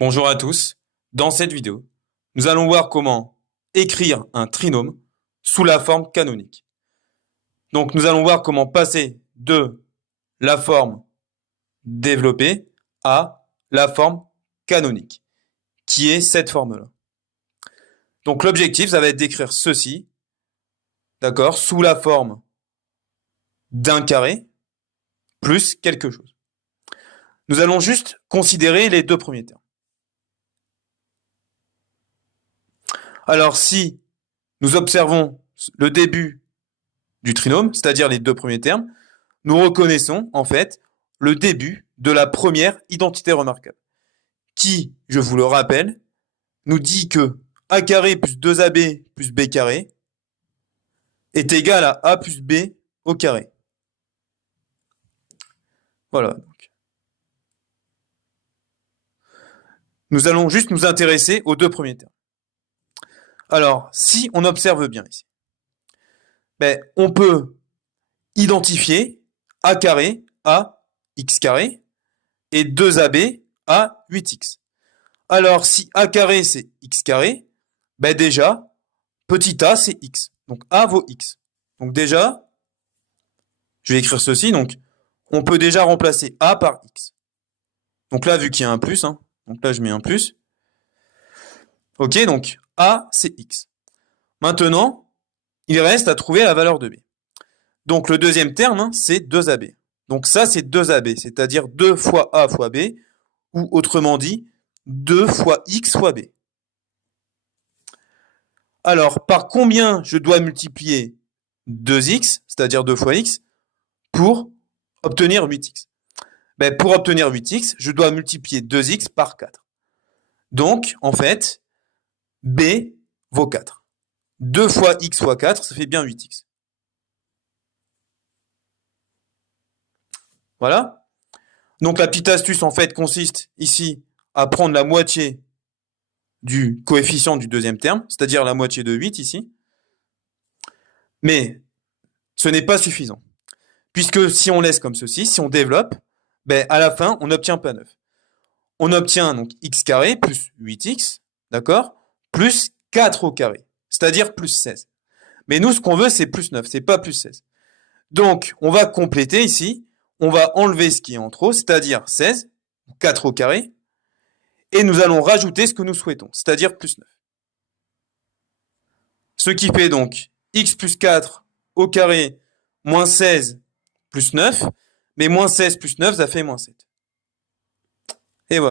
Bonjour à tous. Dans cette vidéo, nous allons voir comment écrire un trinôme sous la forme canonique. Donc, nous allons voir comment passer de la forme développée à la forme canonique, qui est cette forme-là. Donc, l'objectif, ça va être d'écrire ceci, d'accord, sous la forme d'un carré plus quelque chose. Nous allons juste considérer les deux premiers termes. Alors, si nous observons le début du trinôme, c'est-à-dire les deux premiers termes, nous reconnaissons en fait le début de la première identité remarquable, qui, je vous le rappelle, nous dit que a carré plus 2ab plus b carré est égal à a plus b au carré. Voilà. Nous allons juste nous intéresser aux deux premiers termes. Alors, si on observe bien ici, on peut identifier a carré à x carré et 2ab à 8x. Alors, si a carré c'est x carré, déjà, petit a c'est x. Donc a vaut x. Donc déjà, je vais écrire ceci. Donc, on peut déjà remplacer a par x. Donc là, vu qu'il y a un plus, donc là je mets un plus. Ok, donc a c'est x. Maintenant, il reste à trouver la valeur de b. Donc le deuxième terme, c'est 2ab. Donc ça, c'est 2ab, c'est-à-dire 2 fois a fois b, ou autrement dit, 2 fois x fois b. Alors, par combien je dois multiplier 2x, c'est-à-dire 2 fois x, pour obtenir 8x? Pour obtenir 8x, je dois multiplier 2x par 4. Donc, en fait, b vaut 4. 2 fois x fois 4, ça fait bien 8x. Voilà. Donc la petite astuce, en fait, consiste ici à prendre la moitié du coefficient du deuxième terme, c'est-à-dire la moitié de 8 ici. Mais ce n'est pas suffisant. Puisque si on laisse comme ceci, si on développe, à la fin, on n'obtient pas 9. On obtient donc x carré plus 8x, d'accord, plus 4 au carré, c'est-à-dire plus 16. Mais nous, ce qu'on veut, c'est plus 9, c'est pas plus 16. Donc, on va compléter ici, on va enlever ce qui est en trop, c'est-à-dire 16, 4 au carré, et nous allons rajouter ce que nous souhaitons, c'est-à-dire plus 9. Ce qui fait donc x plus 4 au carré moins 16 plus 9, mais moins 16 plus 9, ça fait moins 7.